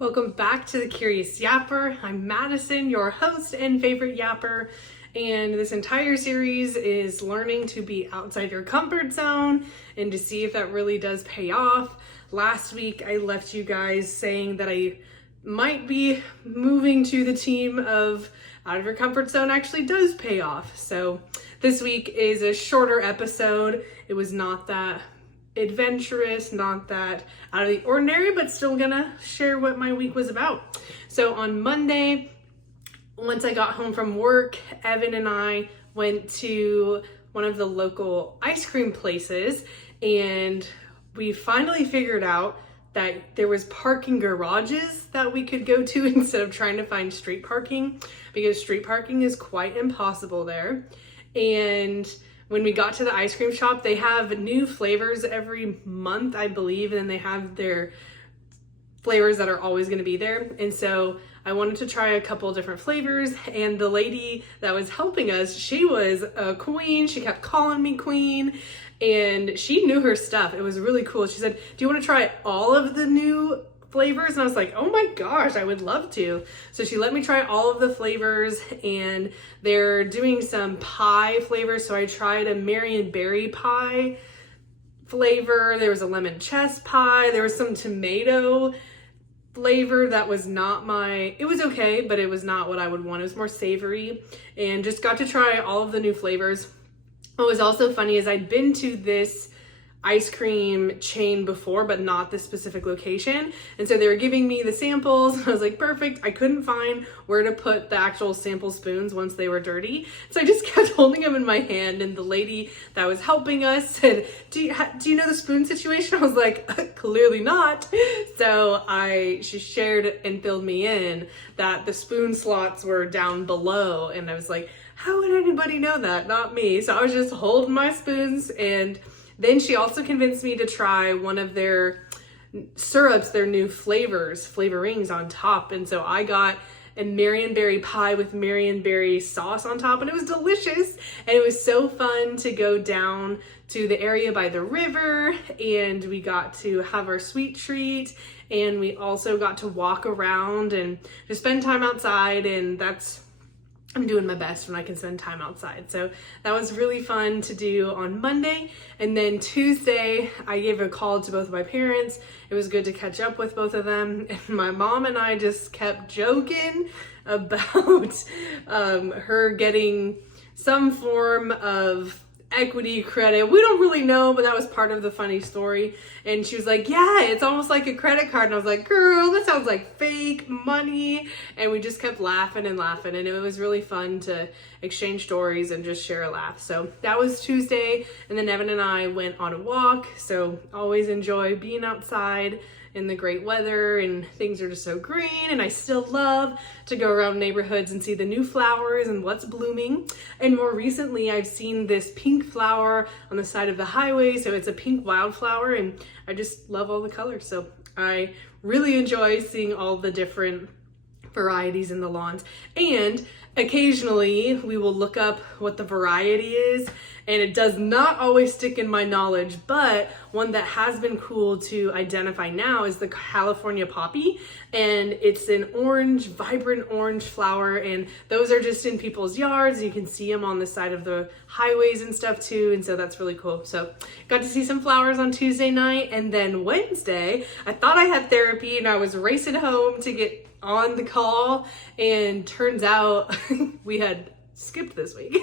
Welcome back to The Curious Yapper. I'm Madison, your host and favorite yapper, and this entire series is learning to be outside your comfort zone and to see if that really does pay off. Last week, I left you guys saying that I might be moving to the team of out of your comfort zone actually does pay off. So this week is a shorter episode. It was not that adventurous, not that out of the ordinary, but still gonna share what my week was about. So on Monday, once I got home from work, Evan and I went to one of the local ice cream places, and we finally figured out that there was parking garages that we could go to instead of trying to find street parking, because street parking is quite impossible there. And when we got to the ice cream shop, they have new flavors every month, I believe, and they have their flavors that are always going to be there. And so I wanted to try a couple different flavors, and the lady that was helping us, she was a queen. She kept calling me queen, and she knew her stuff. It was really cool. She said, "Do you want to try all of the new flavors?" And I was like, oh my gosh, I would love to. So she let me try all of the flavors, and they're doing some pie flavors. So I tried a Marion berry pie flavor. There was a lemon chess pie. There was some tomato flavor that was not it was okay, but it was not what I would want. It was more savory, and just got to try all of the new flavors. What was also funny is I'd been to this ice cream chain before, but not this specific location. And so they were giving me the samples. I was like, perfect. I couldn't find where to put the actual sample spoons once they were dirty. So I just kept holding them in my hand. And the lady that was helping us said, do you know the spoon situation? I was like, clearly not. So she shared and filled me in that the spoon slots were down below. And I was like, how would anybody know that? Not me. So I was just holding my spoons, and then she also convinced me to try one of their syrups, their new flavorings on top. And so I got a Marion berry pie with Marion berry sauce on top, and it was delicious. And it was so fun to go down to the area by the river, and we got to have our sweet treat, and we also got to walk around and just spend time outside. And I'm doing my best when I can spend time outside. So that was really fun to do on Monday. And then Tuesday, I gave a call to both of my parents. It was good to catch up with both of them. And my mom and I just kept joking about her getting some form of equity credit. We don't really know, but that was part of the funny story. And she was like, yeah, it's almost like a credit card. And I was like, girl, that sounds like fake money. And we just kept laughing and laughing. And it was really fun to exchange stories and just share a laugh. So that was Tuesday. And then Evan and I went on a walk. So always enjoy being outside in the great weather, and things are just so green. And I still love to go around neighborhoods and see the new flowers and what's blooming. And more recently, I've seen this pink flower on the side of the highway. So it's a pink wildflower, and I just love all the colors. So I really enjoy seeing all the different varieties in the lawns. And occasionally we will look up what the variety is, and it does not always stick in my knowledge, but one that has been cool to identify now is the California poppy. And it's an orange, vibrant orange flower, and those are just in people's yards. You can see them on the side of the highways and stuff too, and so that's really cool. So got to see some flowers on Tuesday night. And then Wednesday, I thought I had therapy, and I was racing home to get on the call, and turns out we had skipped this week.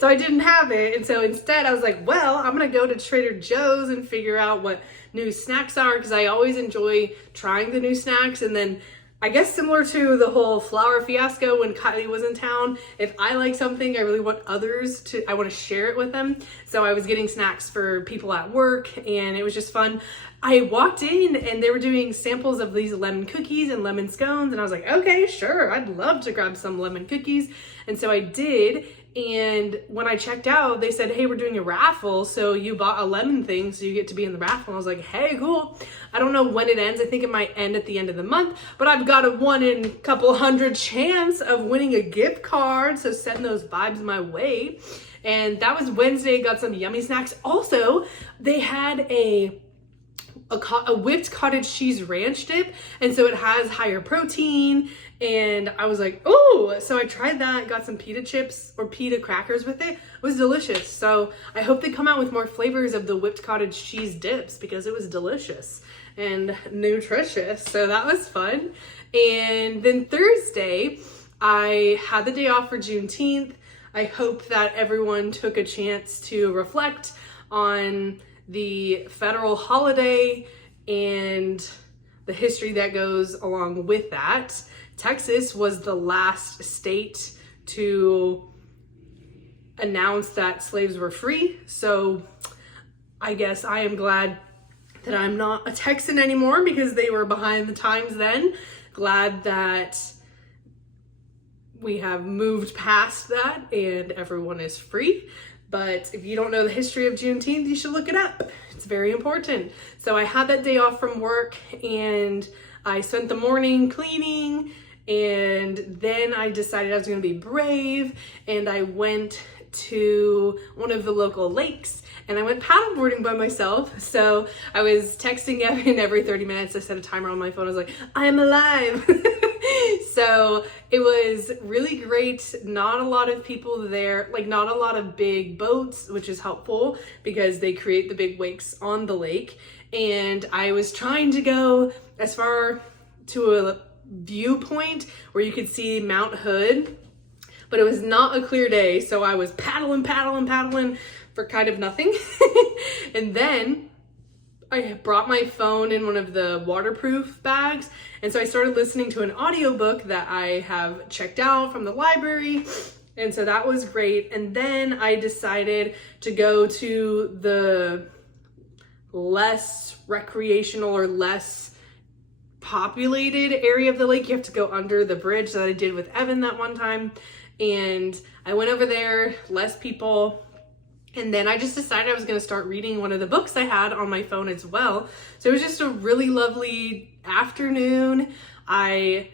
So I didn't have it. And so instead I was like, well, I'm gonna go to Trader Joe's and figure out what new snacks are, because I always enjoy trying the new snacks. And then I guess similar to the whole flower fiasco when Kylie was in town, if I like something, I really want I want to share it with them. So I was getting snacks for people at work, and it was just fun. I walked in and they were doing samples of these lemon cookies and lemon scones, and I was like, okay, sure, I'd love to grab some lemon cookies. And so I did. And when I checked out, they said, hey, we're doing a raffle. So you bought a lemon thing, so you get to be in the raffle. And I was like, hey, cool. I don't know when it ends. I think it might end at the end of the month, but I've got a 1 in a couple hundred chance of winning a gift card. So send those vibes my way. And that was Wednesday. Got some yummy snacks. Also, they had a a whipped cottage cheese ranch dip, and so it has higher protein, and I was like, oh, so I tried that, got some pita chips or pita crackers with it. It was delicious. So I hope they come out with more flavors of the whipped cottage cheese dips, because it was delicious and nutritious. So that was fun. And then Thursday, I had the day off for Juneteenth. I hope that everyone took a chance to reflect on the federal holiday and the history that goes along with that. Texas was the last state to announce that slaves were free. So I guess I am glad that I'm not a Texan anymore, because they were behind the times then. Glad that we have moved past that and everyone is free. But if you don't know the history of Juneteenth, you should look it up. It's very important. So I had that day off from work, and I spent the morning cleaning, and then I decided I was going to be brave, and I went to one of the local lakes, and I went paddleboarding by myself. So I was texting Evan every 30 minutes. I set a timer on my phone. I was like, I am alive. So it was really great. Not a lot of people there, like not a lot of big boats, which is helpful because they create the big wakes on the lake. And I was trying to go as far to a viewpoint where you could see Mount Hood, but it was not a clear day. So I was paddling for kind of nothing. And then I brought my phone in one of the waterproof bags. And so I started listening to an audiobook that I have checked out from the library. And so that was great. And then I decided to go to the less recreational or less populated area of the lake. You have to go under the bridge that I did with Evan that one time. And I went over there, less people. And then I just decided I was going to start reading one of the books I had on my phone as well. So it was just a really lovely afternoon. I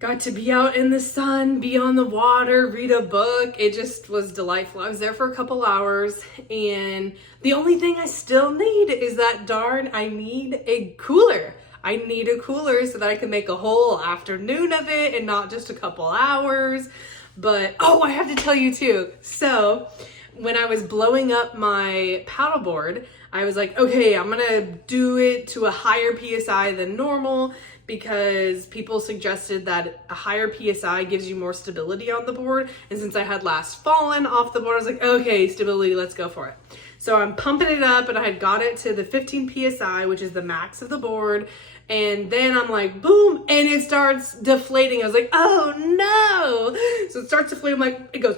got to be out in the sun, be on the water, read a book. It just was delightful. I was there for a couple hours, and the only thing I still need is that I need a cooler. I need a cooler so that I can make a whole afternoon of it and not just a couple hours. But, oh, I have to tell you too. So when I was blowing up my paddleboard, I was like, okay, I'm gonna do it to a higher PSI than normal, because people suggested that a higher PSI gives you more stability on the board. And since I had last fallen off the board, I was like, okay, stability, let's go for it. So I'm pumping it up, and I had got it to the 15 PSI, which is the max of the board. And then I'm like, boom, and it starts deflating. I was like, oh no. So it starts deflating, like, it goes,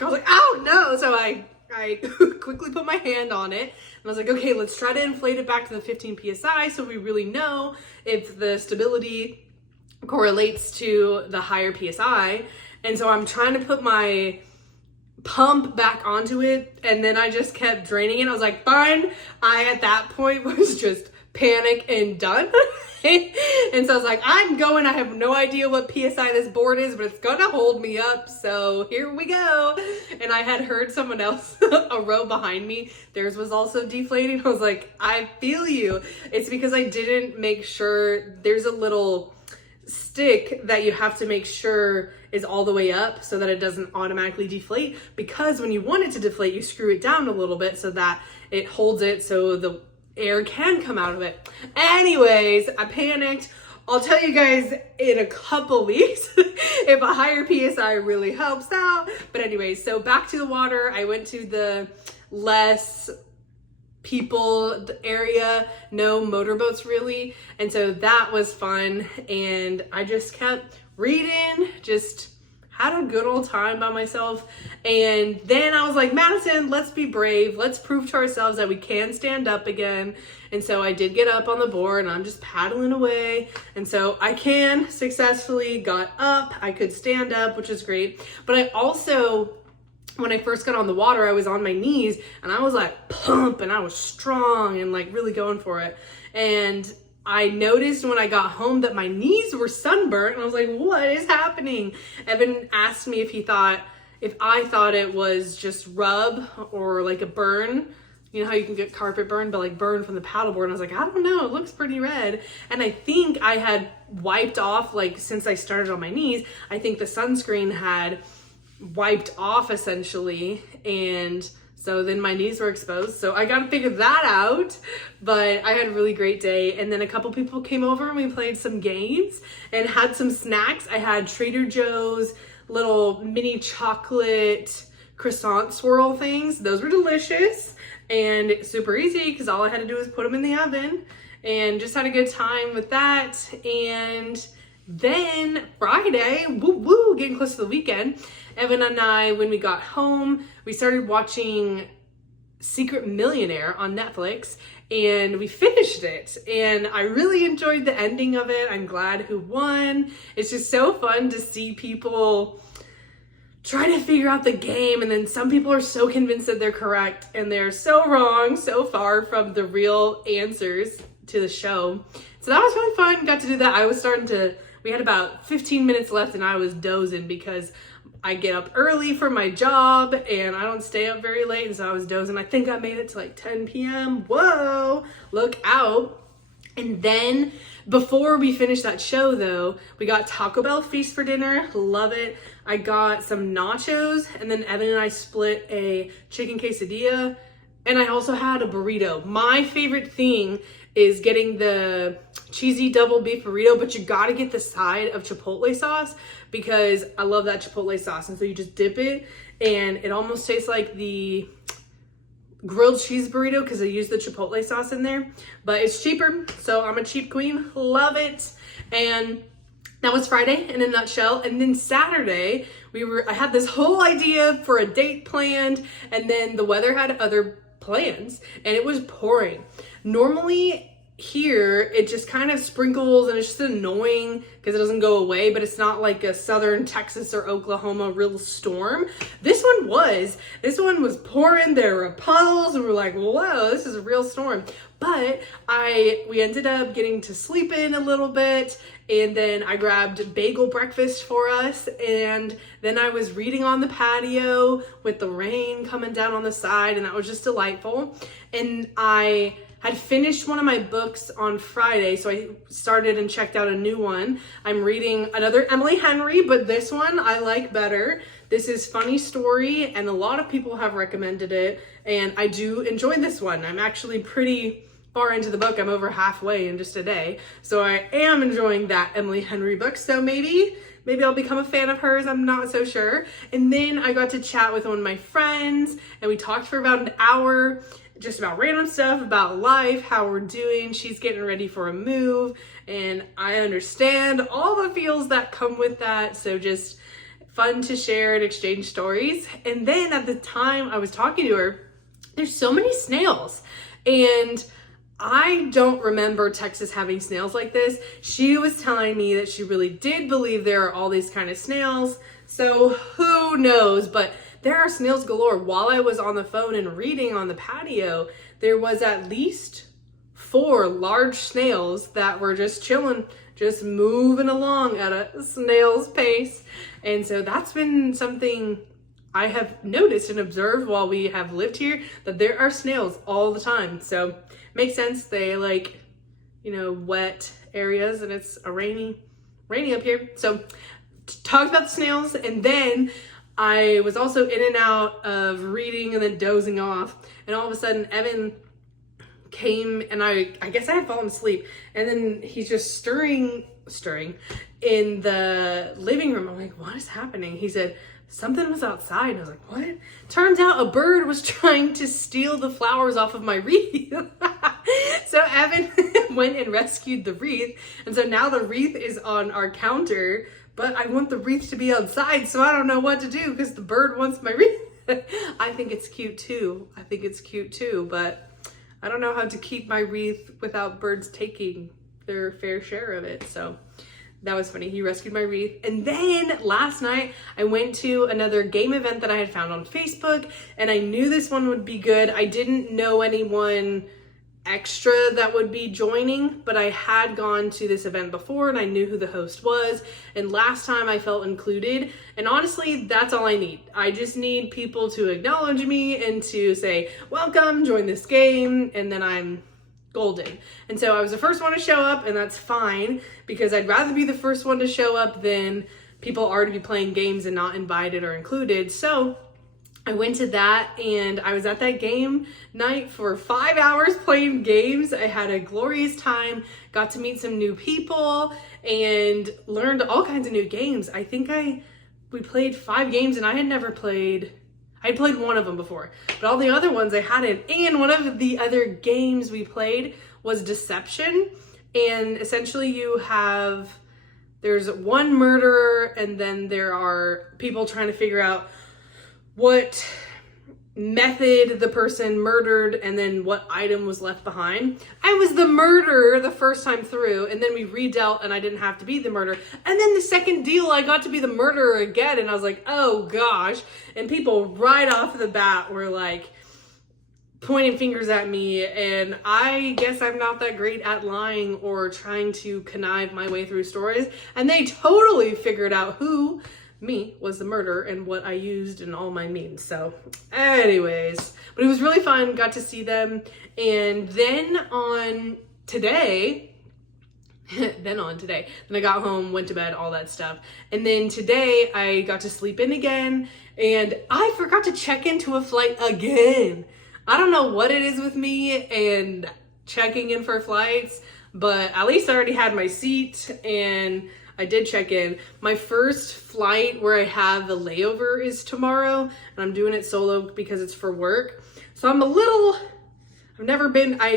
I was like, oh no. So I quickly put my hand on it, and I was like, okay, let's try to inflate it back to the 15 PSI so we really know if the stability correlates to the higher PSI. And so I'm trying to put my pump back onto it, and then I just kept draining it. I was like, fine. I, at that point, was just panic and done. And so I was like, I'm going. I have no idea what PSI this board is, but it's gonna hold me up. So here we go. And I had heard someone else a row behind me, theirs was also deflating. I was like, I feel you. It's because I didn't make sure. There's a little stick that you have to make sure is all the way up so that it doesn't automatically deflate, because when you want it to deflate, you screw it down a little bit so that it holds it so the air can come out of it. Anyways, I panicked. I'll tell you guys in a couple weeks if a higher PSI really helps out. But anyways, so back to the water. I went to the less people area, no motorboats really. And so that was fun. And I just kept reading, just had a good old time by myself. And then I was like, Madison, let's be brave. Let's prove to ourselves that we can stand up again. And so I did get up on the board, and I'm just paddling away. And so I successfully got up. I could stand up, which is great. But I also, when I first got on the water, I was on my knees, and I was like pump, and I was strong and like really going for it. And I noticed when I got home that my knees were sunburnt, and I was like, what is happening? Evan asked me if I thought it was just rub or like a burn you know how you can get carpet burn, but like burn from the paddleboard. And I was like, I don't know, it looks pretty red. And I think I had wiped off, like since I started on my knees, I think the sunscreen had wiped off essentially. And so then my knees were exposed. So I got to figure that out. But I had a really great day. And then a couple people came over and we played some games and had some snacks. I had Trader Joe's little mini chocolate croissant swirl things. Those were delicious and super easy because all I had to do was put them in the oven, and just had a good time with that. And then Friday, getting close to the weekend, Evan and I, when we got home, we started watching Secret Millionaire on Netflix, and we finished it. And I really enjoyed the ending of it. I'm glad who won. It's just so fun to see people try to figure out the game, and then some people are so convinced that they're correct and they're so wrong, so far from the real answers to the show. So that was really fun. Got to do that. We had about 15 minutes left and I was dozing because I get up early for my job and I don't stay up very late, and so I was dozing. I think I made it to like 10 p.m. Whoa, look out. And then before we finished that show though, we got Taco Bell Feast for dinner. Love it. I got some nachos, and then Evan and I split a chicken quesadilla, and I also had a burrito. My favorite thing is getting the cheesy double beef burrito, but you gotta get the side of Chipotle sauce because I love that Chipotle sauce. And so you just dip it, and it almost tastes like the grilled cheese burrito because I use the Chipotle sauce in there, but it's cheaper. So I'm a cheap queen, love it. And that was Friday in a nutshell. And then Saturday, I had this whole idea for a date planned, and then the weather had other plans and it was pouring. Normally here, it just kind of sprinkles and it's just annoying because it doesn't go away, but it's not like a southern Texas or Oklahoma real storm. This one was pouring. There were puddles and we're like, whoa, this is a real storm. But we ended up getting to sleep in a little bit, and then I grabbed bagel breakfast for us, and then I was reading on the patio with the rain coming down on the side, and that was just delightful. And I had finished one of my books on Friday, so I started and checked out a new one. I'm reading another Emily Henry, but this one I like better. This is Funny Story, and a lot of people have recommended it, and I do enjoy this one. I'm actually pretty far into the book. I'm over halfway in just a day, so I am enjoying that Emily Henry book. So maybe I'll become a fan of hers. I'm not so sure. And then I got to chat with one of my friends, and we talked for about an hour, just about random stuff, about life, how we're doing. She's getting ready for a move, and I understand all the feels that come with that. So just fun to share and exchange stories. And then at the time I was talking to her, there's so many snails, and I don't remember Texas having snails like this. She was telling me that she really did believe there are all these kind of snails. So who knows, but there are snails galore. While I was on the phone and reading on the patio, there was at least 4 large snails that were just chilling, just moving along at a snail's pace. And so that's been something I have noticed and observed while we have lived here, that there are snails all the time. So makes sense. They like, wet areas, and it's rainy up here. So talked about the snails, and then I was also in and out of reading and then dozing off, and all of a sudden Evan came, and I guess I had fallen asleep, and then he's just stirring in the living room. I'm like, what is happening? He said something was outside, and I was like, what? Turns out a bird was trying to steal the flowers off of my wreath. So Evan went and rescued the wreath, and so now the wreath is on our counter, but I want the wreath to be outside, so I don't know what to do because the bird wants my wreath. I think it's cute too, but I don't know how to keep my wreath without birds taking their fair share of it. So that was funny. He rescued my wreath. And then last night I went to another game event that I had found on Facebook, and I knew this one would be good. I didn't know anyone extra that would be joining, but I had gone to this event before and I knew who the host was, and last time I felt included, and honestly that's all I need. I just need people to acknowledge me and to say welcome, join this game, and then I'm golden. And so I was the first one to show up, and that's fine because I'd rather be the first one to show up than people already be playing games and not invited or included. So I went to that and I was at that game night for 5 hours playing games. I had a glorious time, got to meet some new people and learned all kinds of new games. I think we played 5 games and I'd played one of them before, but all the other ones I hadn't. And one of the other games we played was Deception. And essentially there's one murderer and then there are people trying to figure out what method the person murdered and then what item was left behind. I was the murderer the first time through, and then we redealt and I didn't have to be the murderer. And then the second deal I got to be the murderer again, and I was like, oh gosh. And people right off the bat were like pointing fingers at me, and I guess I'm not that great at lying or trying to connive my way through stories. And they totally figured out who me was the murderer and what I used in all my memes. So anyways, but it was really fun, got to see them. And then on today, then I got home, went to bed, all that stuff. And then today I got to sleep in again, and I forgot to check into a flight again. I don't know what it is with me and checking in for flights, but at least I already had my seat and I did check in. My first flight where I have the layover is tomorrow, and I'm doing it solo because it's for work. So I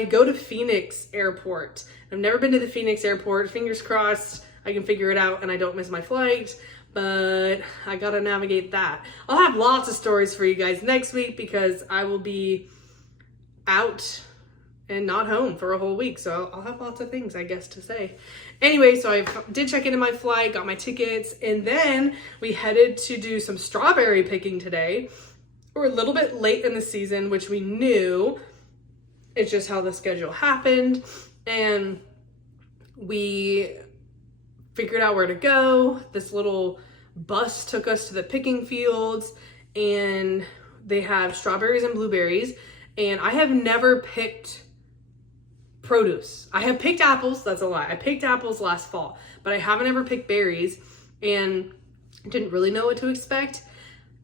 go to Phoenix Airport. I've never been to the Phoenix Airport. Fingers crossed I can figure it out and I don't miss my flight, but I gotta navigate that. I'll have lots of stories for you guys next week because I will be out and not home for a whole week. So I'll have lots of things, I guess, to say. Anyway, so I did check into my flight, got my tickets, and then we headed to do some strawberry picking today. We're a little bit late in the season, which we knew. It's just how the schedule happened. And we figured out where to go. This little bus took us to the picking fields, and they have strawberries and blueberries. And I have never picked produce. I have picked apples, that's a lie. I picked apples last fall, but I haven't ever picked berries and didn't really know what to expect.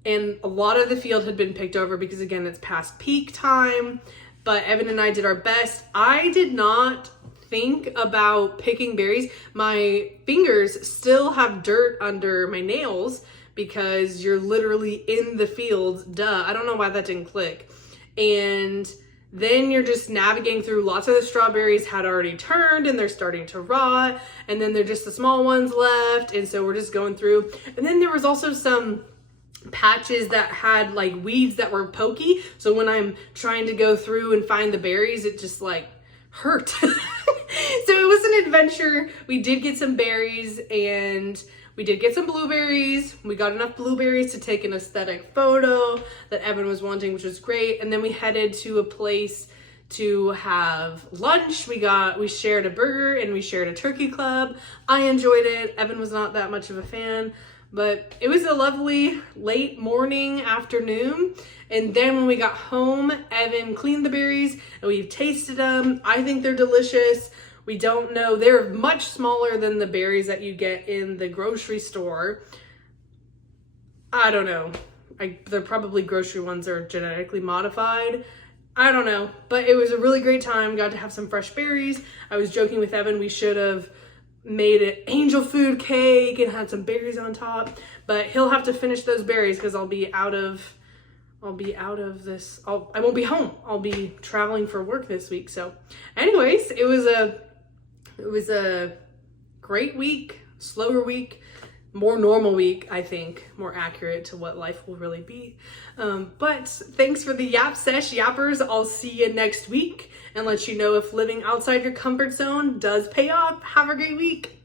And a lot of the field had been picked over because, again, it's past peak time, but Evan and I did our best. I did not think about picking berries. My fingers still have dirt under my nails because you're literally in the field. Duh. I don't know why that didn't click. And then you're just navigating through. Lots of the strawberries had already turned and they're starting to rot, and then they're just the small ones left, and so we're just going through. And then there was also some patches that had like weeds that were pokey, so when I'm trying to go through and find the berries, it just like hurt. So it was an adventure. We did get some berries and we did get some blueberries. We got enough blueberries to take an aesthetic photo that Evan was wanting, which was great. And then we headed to a place to have lunch. We shared a burger and we shared a turkey club. I enjoyed it. Evan was not that much of a fan, but it was a lovely late morning, afternoon. And then when we got home, Evan cleaned the berries and we've tasted them. I think they're delicious. We don't know. They're much smaller than the berries that you get in the grocery store. I don't know. They're probably grocery ones are genetically modified. I don't know. But it was a really great time. Got to have some fresh berries. I was joking with Evan. We should have made an angel food cake and had some berries on top. But he'll have to finish those berries because I'll be out of this. I won't be home. I'll be traveling for work this week. So anyways, it was a great week, slower week, more normal week, I think, more accurate to what life will really be. But thanks for the Yap Sesh Yappers. I'll see you next week and let you know if living outside your comfort zone does pay off. Have a great week.